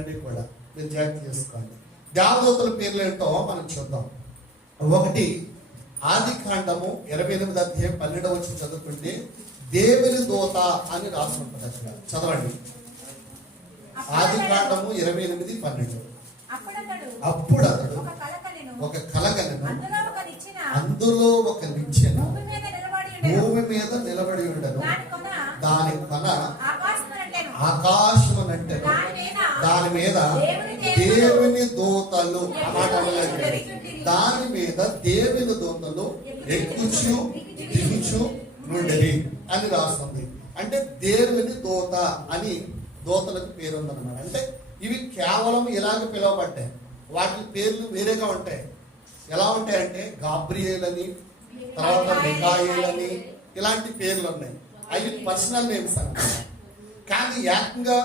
పేర్లన్నీ కూడా మీరు జాగ్రత్త చేసుకోండి. దేవదూతల పేర్లు ఏంటో మనం చూద్దాం. ఒకటి, ఆది కాండము 28 అధ్యాయం 12 వచ్చి చదువుకుంటే దేవుని దూత అని రాసి ఉంటుంది. అక్కడ చదవండి. ఆది కాండము 28:12. అప్పుడు అతడు ఒక కలగనను, అందులో ఒక నిచ్చెన భూమి మీద నిలబడి ఉండను, దాని కొన ఆకాశమునంటే దాని మీద దేవుని దూతలు అన్నమాట. దాని మీద దేవుని దూతలు ఎక్కుచు దిగుచు నుండి అని రాస్తుంది. అంటే దేవుని దూత అని దూతలకు పేరు ఉందన్నమాట. అంటే ఇవి కేవలం ఇలాగ పిలువబడ్డాయి. వాటి పేర్లు వేరేగా ఉంటాయి. ఎలా ఉంటాయంటే గాబ్రియేల్ అని, తర్వాత మిఖాయేల్ అని, ఇలాంటి పేర్లు ఉన్నాయి. అవి పర్సనల్ నేమ్స్ అన్నమాట. కానీ ఏకంగా